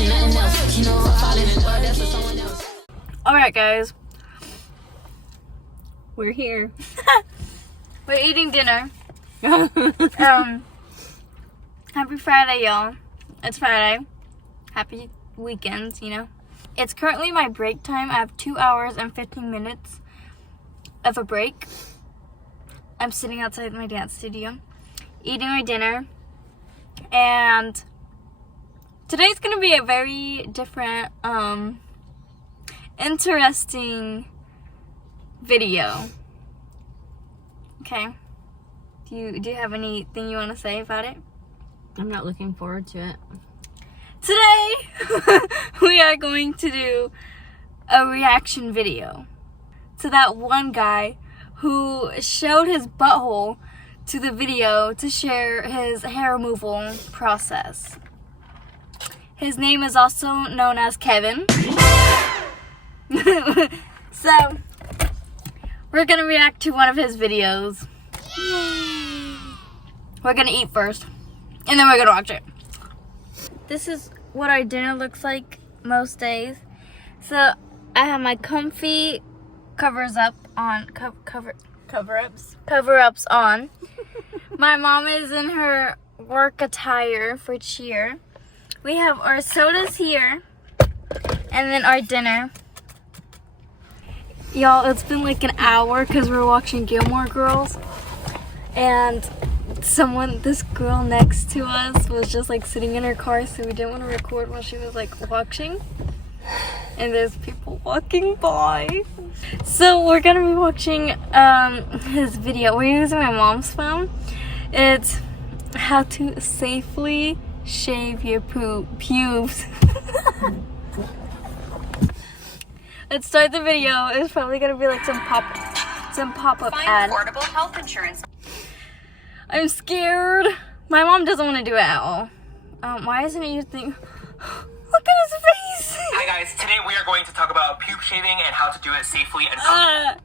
watching nothing else. You know I'm falling in love, that's for someone else. Alright guys, we're here. We're eating dinner. Happy Friday, y'all. It's Friday. Happy weekends, you know. It's currently my break time. I have 2 hours and 15 minutes of a break. I'm sitting outside my dance studio, eating my dinner, and today's gonna be a very different, interesting video. Okay. Do you have anything you want to say about it? I'm not looking forward to it. Today, we are going to do a reaction video to that one guy who showed his butthole to the video to share his hair removal process. His name is also known as Kevin. So, we're gonna react to one of his videos. We're gonna eat first, and then we're gonna watch it. This is what our dinner looks like most days. So, I have my comfy cover-ups on. My mom is in her work attire for cheer. We have our sodas here, and then our dinner. Y'all, it's been like an hour because we're watching Gilmore Girls, and this girl next to us was just like sitting in her car, so we didn't want to record while she was like watching. And there's people walking by. So we're gonna be watching his video. We're using my mom's phone. It's how to safely shave your pubes. Let's start the video. It's probably gonna be like some pop-up ad. Affordable health insurance. I'm scared. My mom doesn't want to do it at all. Why isn't it you think? Look at his face. Hi guys, today we are going to talk about pube shaving and how to do it safely and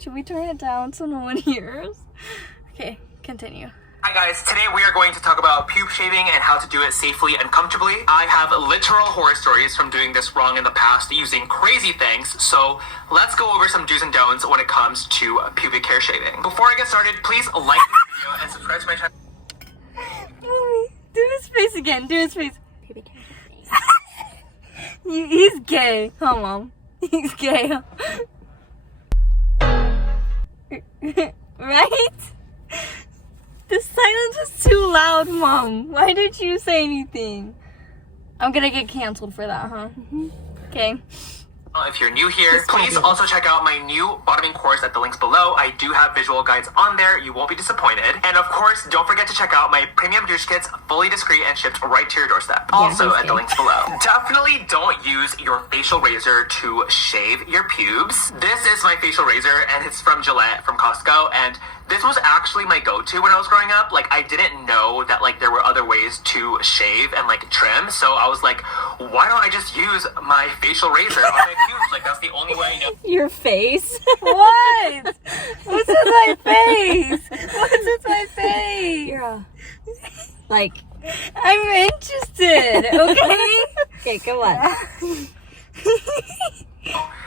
Should we turn it down so no one hears? Okay, continue. Hi guys, today we are going to talk about pube shaving and how to do it safely and comfortably. I have literal horror stories from doing this wrong in the past using crazy things, so let's go over some do's and don'ts when it comes to pubic hair shaving. Before I get started, please like this video and subscribe to my channel. Mommy, do his face again. Do his face. He's gay, huh, Mom? He's gay. Right? The silence is too loud, Mom. Why did you say anything? I'm gonna get canceled for that, huh? Okay. If you're new here, please also check out my new bottoming course at the links below. I do have visual guides on there. You won't be disappointed. And of course, don't forget to check out my premium douche kits, fully discreet and shipped right to your doorstep. Also at the links below. Definitely don't use your facial razor to shave your pubes. This is my facial razor, and it's from Gillette from Costco, and this was actually my go-to when I was growing up. Like, I didn't know that like there were other ways to shave and like trim, so I was like, why don't I just use my facial razor on my pubes? Like, that's the only way I know. Your face? What? What's with my face? What's with my face? Yeah. Like, I'm interested, okay? okay, come on.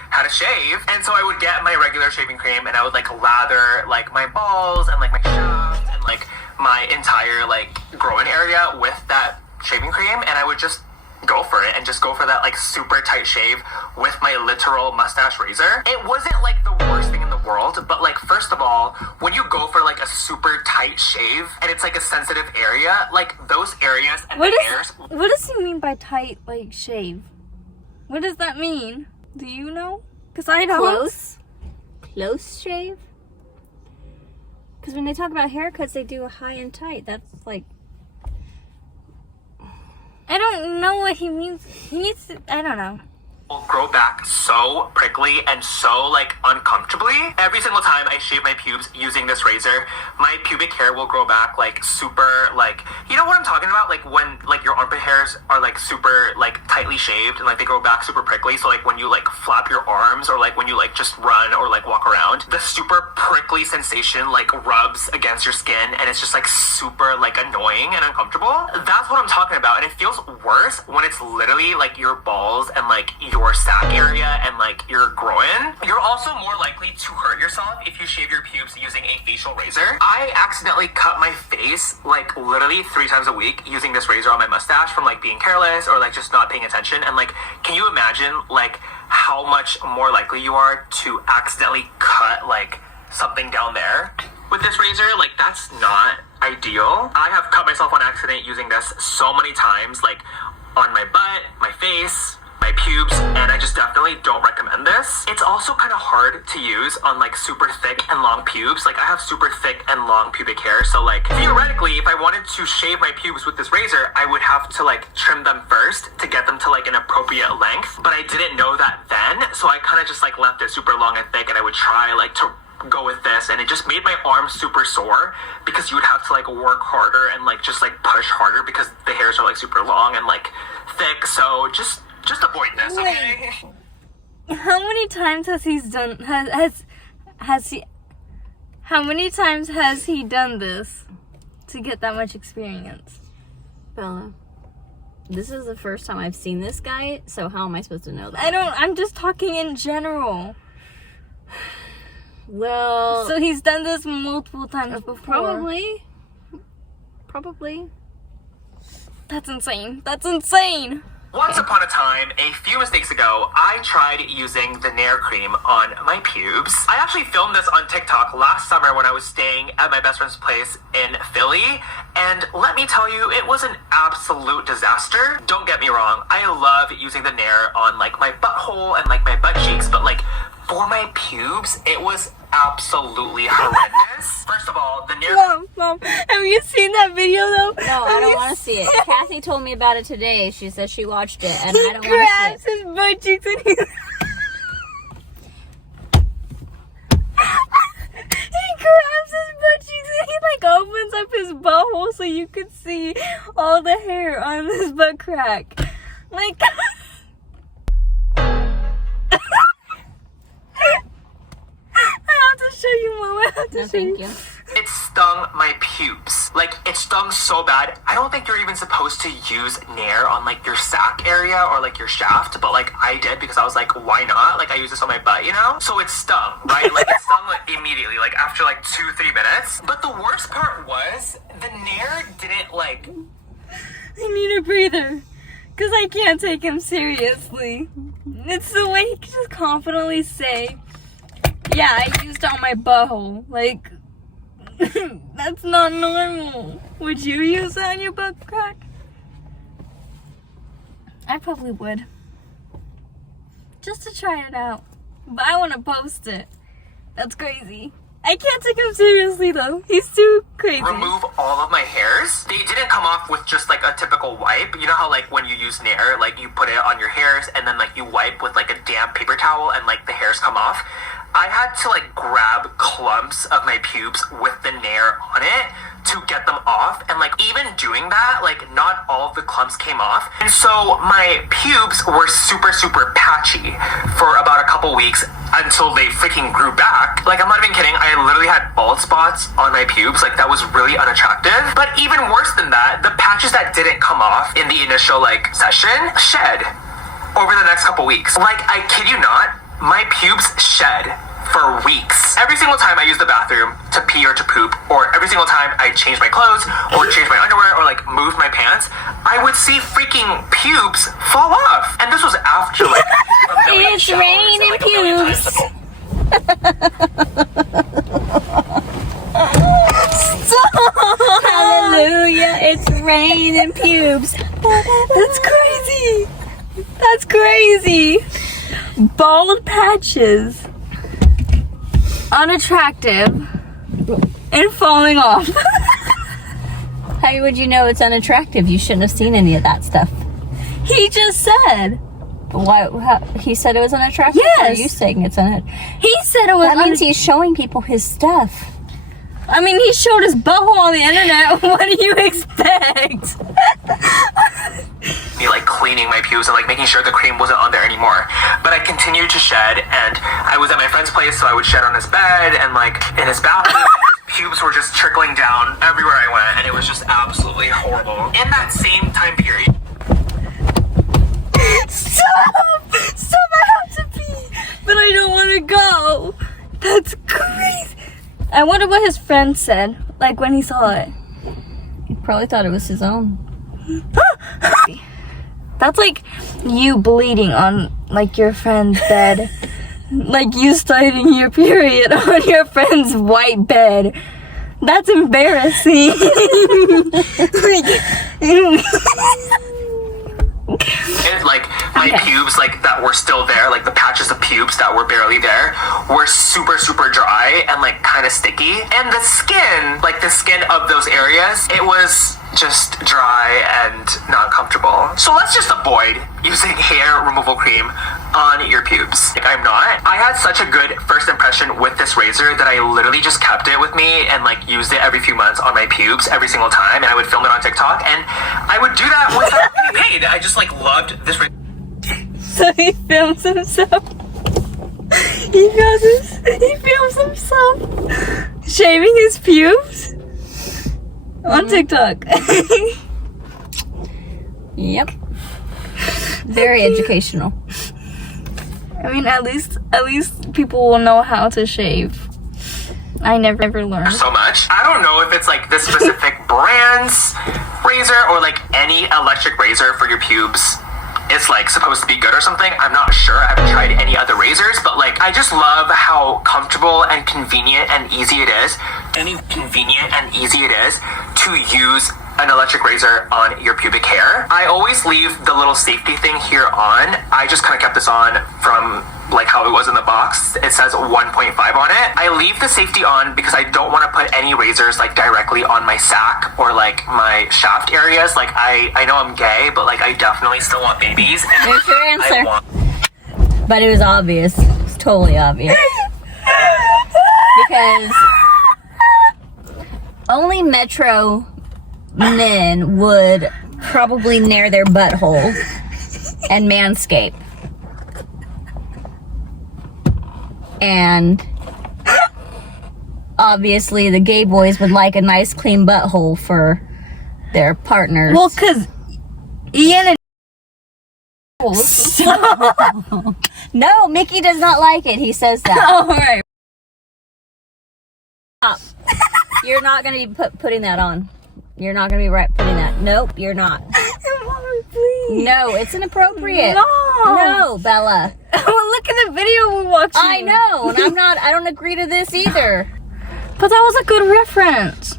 How to shave, and so I would get my regular shaving cream and I would like lather like my balls and like my shaft and like my entire like growing area with that shaving cream, and I would just go for it and just go for that like super tight shave with my literal mustache razor. It wasn't like the worst thing in the world, but like, first of all, when you go for like a super tight shave and it's like a sensitive area, like those areas and the hairs. What does he mean by tight, like, shave? What does that mean? Do you know? Because I don't. Close shave? Because when they talk about haircuts, they do a high and tight. That's like... I don't know what he means. He needs to... I don't know. Will grow back so prickly and so like uncomfortably. Every single time I shave my pubes using this razor, my pubic hair will grow back like super, like, you know what I'm talking about? Like when like your armpit hairs are like super like tightly shaved and like they grow back super prickly. So like when you like flap your arms or like when you like just run or like walk around, the super prickly prickly sensation like rubs against your skin, and it's just like super like annoying and uncomfortable. That's what I'm talking about. And it feels worse when it's literally like your balls and like your sack area and like your groin. You're also more likely to hurt yourself if you shave your pubes using a facial razor. I accidentally cut my face like literally 3 times a week using this razor on my mustache from like being careless or like just not paying attention. And like, can you imagine like how much more likely you are to accidentally cut like something down there with this razor? Like, that's not ideal. I have cut myself on accident using this so many times, like on my butt, my face, my pubes, and I just definitely don't recommend this. It's also kind of hard to use on like super thick and long pubes. Like, I have super thick and long pubic hair, so like theoretically if I wanted to shave my pubes with this razor, I would have to like trim them first to get them to like an appropriate length, but I didn't know that then, so I kind of just like left it super long and thick, and I would try like to go with this, and it just made my arms super sore because you would have to like work harder and like just like push harder because the hairs are like super long and like thick. So just avoid this, okay? How many times has he done how many times has he done this to get that much experience? Bella, this is the first time I've seen this guy, so how am I supposed to know that? I'm just talking in general. Well, So he's done this multiple times before. Probably. That's insane. Once upon a time, a few mistakes ago, I tried using the Nair cream on my pubes. I actually filmed this on TikTok last summer when I was staying at my best friend's place in Philly, and let me tell you, it was an absolute disaster. Don't get me wrong, I love using the Nair on like my butthole and like my butt cheeks, but like for my pubes, it was absolutely horrendous. First of all, the Nair... Mom, have you seen that video though? No, I don't want to see it. Kathy told me about it today. She said she watched it, and I don't want to grabs see it. his butt cheeks and he grabs his butt cheeks and he like opens up his butthole so you could see all the hair on his butt crack. Like... I have to show you, Mom. I have to No, show you. thank you. It stung my pubes. Like, it stung so bad. I don't think you're even supposed to use Nair on like your sack area or like your shaft, but like I did because I was like, why not? Like, I use this on my butt, you know? So it stung, right? Like, it stung like immediately, like after like 2-3 minutes. But the worst part was the Nair didn't like... I need a breather. Because I can't take him seriously. It's the way he can just confidently say, yeah, I used it on my butthole. Like, that's not normal. Would you use that on your butt crack? I probably would. Just to try it out. But I want to post it. That's crazy. I can't take him seriously though. He's too crazy. remove all of my hairs. They didn't come off with just like a typical wipe. You know how like when you use Nair, like you put it on your hairs and then like you wipe with like a damp paper towel and like the hairs come off. I had to like grab clumps of my pubes with the Nair on it to get them off, and like even doing that, like not all of the clumps came off, and so my pubes were super patchy for about a couple weeks until they freaking grew back. Like, I'm not even kidding, I literally had bald spots on my pubes. Like, that was really unattractive. But even worse than that, the patches that didn't come off in the initial like session shed over the next couple weeks. Like, I kid you not, my pubes shed for weeks. Every single time I use the bathroom to pee or to poop, or every single time I change my clothes or change my underwear or like move my pants, I would see freaking pubes fall off. And this was after like a million It's showers raining and, like, a million pubes. times to- Hallelujah, it's raining pubes. That's crazy. That's crazy. Bald patches. Unattractive. And falling off. How would you know it's unattractive? You shouldn't have seen any of that stuff. He just said. He said it was unattractive? Yes. Or are you saying it's unattractive? He said it was That means he's showing people his stuff. I mean, he showed his butthole on the internet. What do you expect? me like cleaning my pubes and like making sure the cream wasn't on there anymore. But I continued to shed, and I was at my friend's place, so I would shed on his bed and like in his bathroom. Pubes were just trickling down everywhere I went, and it was just absolutely horrible. In that same time period. Stop! Stop! I have to pee, but I don't want to go. That's crazy. I wonder what his friend said, like when he saw it. He probably thought it was his own. That's like you bleeding on like your friend's bed. Like you starting your period on your friend's white bed. That's embarrassing. And like my pubes, like that were still there, like the patches of pubes that were barely there, were super dry and like kind of sticky. And the skin, like the skin of those areas, it was just dry and not comfortable. So let's just avoid using hair removal cream on your pubes. Like I'm not. I had such a good first impression with this razor that I literally just kept it with me and like used it every few months on my pubes every single time, and I would film it on TikTok, and I would do that without getting paid. I just like loved this razor. So he films himself. He films himself shaving his pubes on TikTok. Yep. Very educational. I mean, at least people will know how to shave. I never learned. So much. I don't know if it's like this specific brand's razor or like any electric razor for your pubes. It's like supposed to be good or something. I'm not sure. I haven't tried any other razors, but like I just love how comfortable and convenient and easy it is. To use an electric razor on your pubic hair. I always leave the little safety thing here on. I just kind of kept this on from like how it was in the box. It says 1.5 on it. I leave the safety on because I don't want to put any razors like directly on my sack or like my shaft areas. Like I know I'm gay, but like I definitely still want babies. And There's your answer. But it was obvious. It's totally obvious. Because only Metro men would probably nair their butthole and manscape. And obviously the gay boys would like a nice clean butthole for their partners. Well, cause Ian and No, Mickey does not like it. He says that. all right. Stop. You're not going to be putting that on. You're not going to be putting that. Nope, you're not. Mommy, please. No, it's inappropriate. No. No, Bella. Well, look at the video we watched. I know, and I don't agree to this either. But that was a good reference.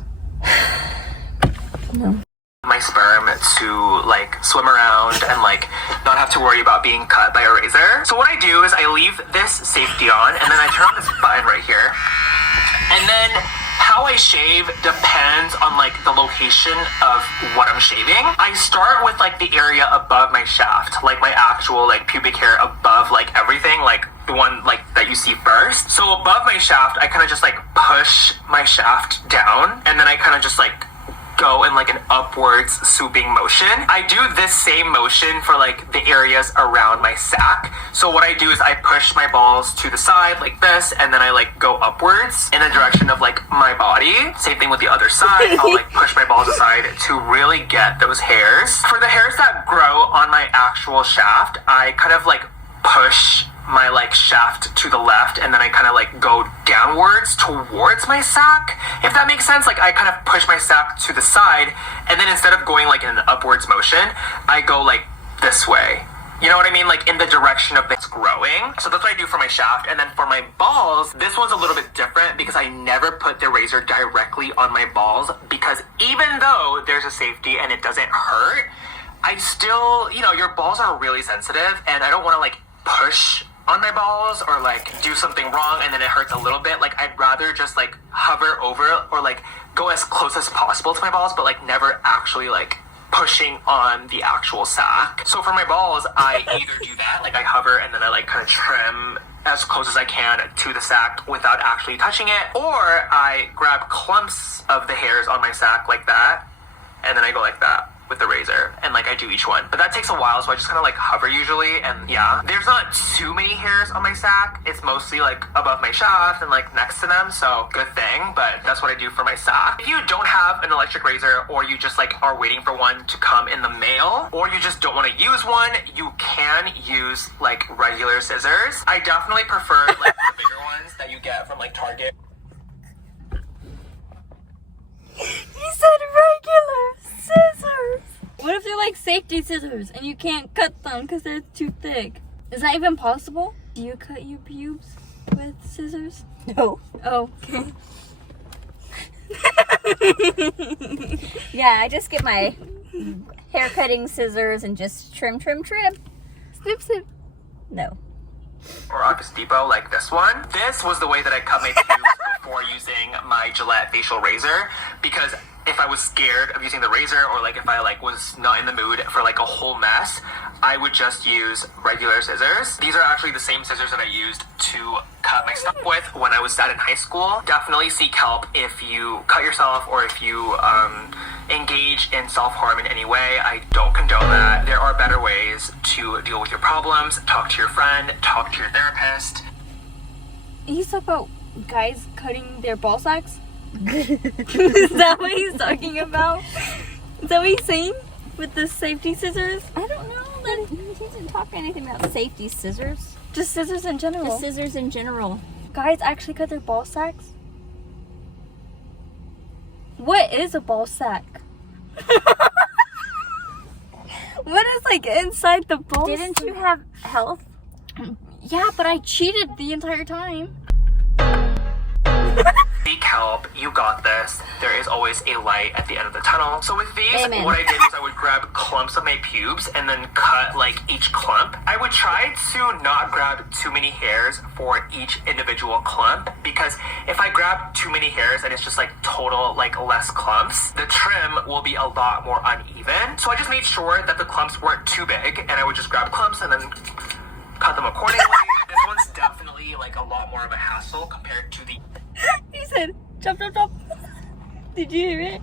No. my sperm to like swim around and like not have to worry about being cut by a razor. So what I do is I leave this safety on and then I turn on this button right here. And then how I shave depends on like the location of what I'm shaving. I start with like the area above my shaft, like my actual like pubic hair above like everything, like the one like that you see first. So above my shaft, I kind of just like push my shaft down and then I kind of just like go in like an upwards swooping motion. I do this same motion for like the areas around my sack. So what I do is I push my balls to the side like this and then I like go upwards in the direction of like my body. Same thing with the other side. I'll like push my balls aside to really get those hairs. For the hairs that grow on my actual shaft, I kind of like push my like shaft to the left and then I kind of like go downwards towards my sack, if that makes sense. Like I kind of push my sack to the side and then instead of going like in an upwards motion, I go like this way. You know what I mean? Like in the direction of this growing. So that's what I do for my shaft. And then for my balls, this one's a little bit different because I never put the razor directly on my balls, because even though there's a safety and it doesn't hurt, I still, you know, your balls are really sensitive and I don't want to like push on my balls or like do something wrong and then it hurts a little bit. Like I'd rather just like hover over or like go as close as possible to my balls, but like never actually like pushing on the actual sack. So for my balls, I either do that, like I hover and then I like kind of trim as close as I can to the sack without actually touching it, or I grab clumps of the hairs on my sack like that and then I go like that. with the razor, and like I do each one, but that takes a while, so I just kind of like hover usually. And yeah, there's not too many hairs on my sack. It's mostly like above my shaft and like next to them, so good thing. But that's what I do for my sack. If you don't have an electric razor, or you just like are waiting for one to come in the mail, or you just don't want to use one, you can use like regular scissors. I definitely prefer like the bigger ones that you get from like Target. He said regular scissors. What if they're like safety scissors and you can't cut them because they're too thick? Is that even possible? Do you cut your pubes with scissors? No. Oh, okay. Yeah, I just get my hair cutting scissors and just trim. Snip, snip. No. Or Office Depot, like this one. This was the way that I cut my pubes before using my Gillette facial razor, because if I was scared of using the razor, or like if I like was not in the mood for like a whole mess, I would just use regular scissors. These are actually the same scissors that I used to cut my stuff with when I was sad in high school. Definitely seek help if you cut yourself, or if you engage in self-harm in any way. I don't condone that. There are better ways to deal with your problems. Talk to your friend, talk to your therapist. He's talking about guys cutting their ball sacks? Is that what he's talking about? Is that what he's saying? With the safety scissors? I don't know. He didn't talk anything about safety scissors. Just scissors in general. Just scissors in general. Guys actually cut their ball sacks? What is a ball sack? What is like inside the ball Didn't sack? you have health? Yeah, but I cheated the entire time. Seek help. You got this. There is always a light at the end of the tunnel. So with these, Amen. what I did is I would grab clumps of my pubes and then cut like each clump. I would try to not grab too many hairs for each individual clump, because if I grab too many hairs and it's just like total like less clumps, the trim will be a lot more uneven. So I just made sure that the clumps weren't too big, and I would just grab clumps and then cut them accordingly. This one's definitely like a lot more of a hassle compared to the He said, chop, chop, chop. Did you hear it?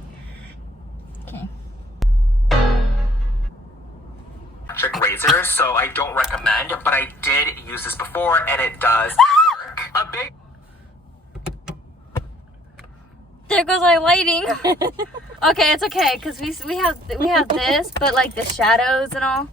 Okay. electric razor, so I don't recommend, but I did use this before and it does work. A big There goes our lighting. Okay, it's okay, because we have this, but like the shadows and all.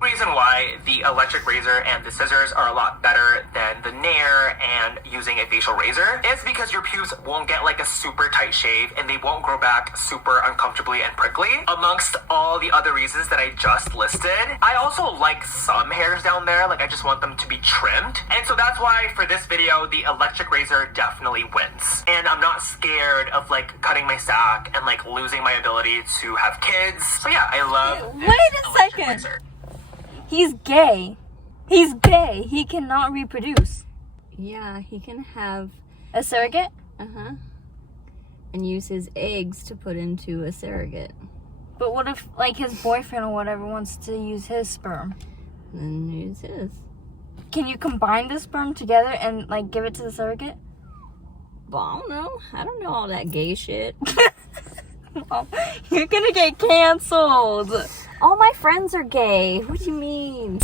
reason why the electric razor and the scissors are a lot better than the Nair and using a facial razor is because your pubes won't get like a super tight shave and they won't grow back super uncomfortably and prickly, amongst all the other reasons that I just listed. I also like some hairs down there, like I just want them to be trimmed, and so that's why for this video the electric razor definitely wins. And I'm not scared of like cutting my sack and like losing my ability to have kids. So yeah, I love Wait a second. razor. He's gay. He's gay. He cannot reproduce. Yeah, he can have, A surrogate? and use his eggs to put into a surrogate. But what if, like, his boyfriend or whatever wants to use his sperm? Then use his. Can you combine the sperm together and, like, give it to the surrogate? Well, I don't know. I don't know all that gay shit. Oh, you're gonna get canceled. All my friends are gay. What do you mean?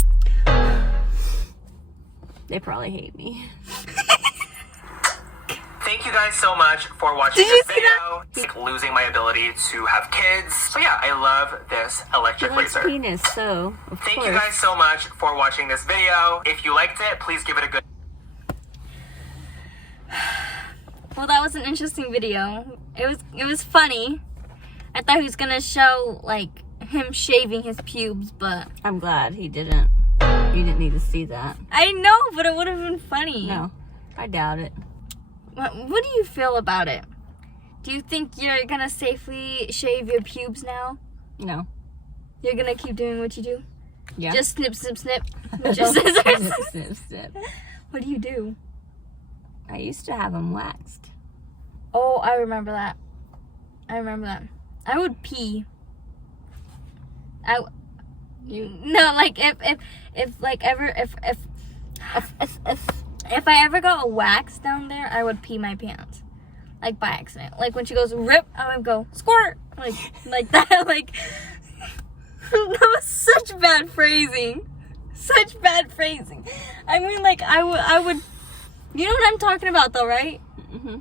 They probably hate me. Thank you guys so much for watching Did you this see video. It's like losing my ability to have kids. So yeah, I love this He electric likes razor. penis, so of Thank course. you guys so much for watching this video. If you liked it, please give it a good. Well, that was an interesting video. It was funny. I thought he was gonna show, like, him shaving his pubes, but I'm glad he didn't. You didn't need to see that. I know, but it would have been funny. No, I doubt it. What do you feel about it? Do you think you're gonna safely shave your pubes now? No. You're gonna keep doing what you do? Yeah. Just snip, snip, snip with your scissors? Snip, snip. What do you do? I used to have them waxed. Oh, I remember that. I would pee. No, like if I ever got a wax down there, I would pee my pants. like by accident. Like when she goes rip, I would go squirt, like that. Like that was such bad phrasing, such bad phrasing. I mean, like I would, you know what I'm talking about, though, right? Mm-hmm.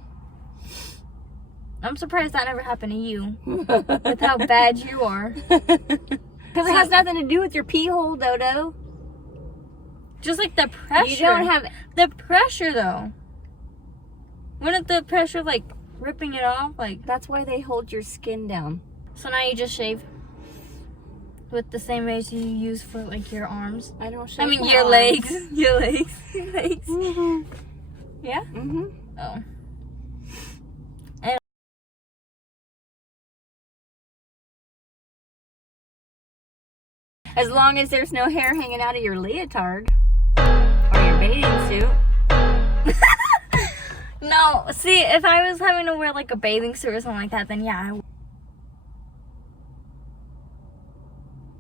I'm surprised that never happened to you, with how bad you are. Because it has nothing to do with your pee hole, Dodo. Just like the pressure. You don't have the pressure, though. Wouldn't the pressure, like, ripping it off? Like, that's why they hold your skin down. so now you just shave with the same razor you use for, like, your arms. I don't shave. I mean, my your arms. legs. Your legs. Your legs. Mm-hmm. Yeah? Mm-hmm. Oh. As long as there's no hair hanging out of your leotard or your bathing suit. No, see, if I was having to wear, like, a bathing suit or something like that, then yeah, I would.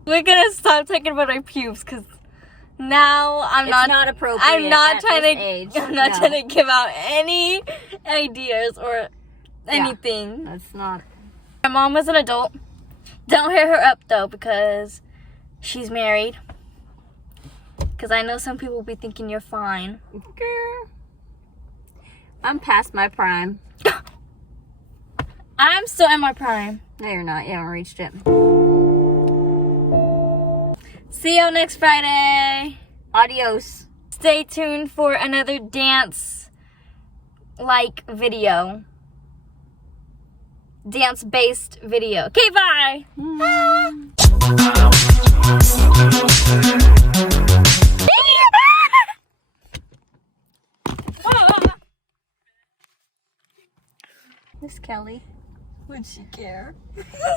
We're gonna stop talking about our pubes, because now I'm It's not appropriate. I'm not at trying this to. age. I'm not No. trying to give out any ideas or anything. That's not. My mom was an adult. Don't hair her up though, because she's married. Because I know some people will be thinking you're fine. Girl. I'm past my prime. I'm still in my prime. No, you're not. You haven't reached it. See you next Friday. Adios. Stay tuned for another dance-like video. Dance-based video. Okay, bye! Miss Kelly. Would she care?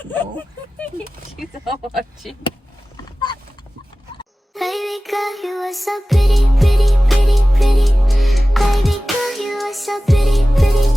No. She's not watching. Baby girl, you are so pretty, pretty, pretty, pretty. Baby girl, you are so pretty, pretty,